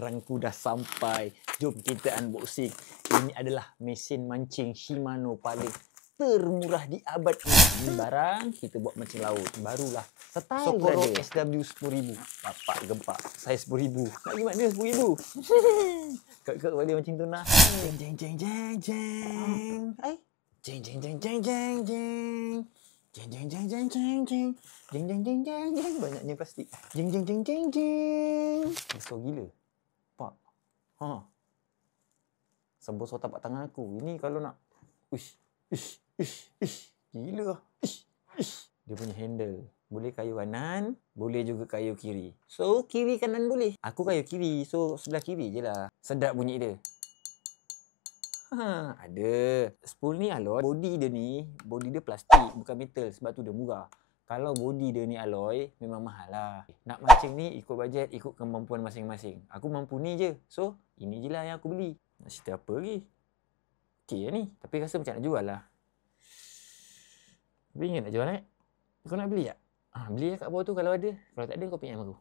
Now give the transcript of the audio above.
barangku dah sampai. Jom kita unboxing. Ini adalah mesin mancing Shimano paling termurah di abad ini. Ini barang kita buat mancing laut. Barulah. Style Sokoro SW 10,000. Bapak gempak. Saya 10,000. Nak pergi mana 10,000? Kak boleh mancing tuna. Jeng jeng jeng jeng jeng. Jeng jeng jeng jeng jeng jeng. Jeng jeng jeng jeng jeng jeng. Jeng jeng jeng jeng jeng. Banyaknya plastik. Jeng jeng jeng jeng jeng. Besar gila. Pak. Ha. Sebesar tapak tangan aku. Ini kalau nak ish. Gila lah. Dia punya handle. Boleh kayu kanan, boleh juga kayu kiri. So, kiri kanan boleh. Aku kayu kiri, so sebelah kiri je lah. Sedap bunyi dia. Ha, ada. Spool ni alloy. Body dia plastik, bukan metal. Sebab tu dia murah. Kalau body dia ni alloy, memang mahal lah. Nak mancing ni ikut bajet, ikut kemampuan masing-masing. Aku mampu ni je. So, ini je lah yang aku beli. Nak cerita apa lagi? Okey lah ni. Tapi rasa macam nak jual lah. Tapi ingat nak jual Kau nak beli tak? Beli lah kat bawah tu kalau ada. Kalau tak ada kau PM aku.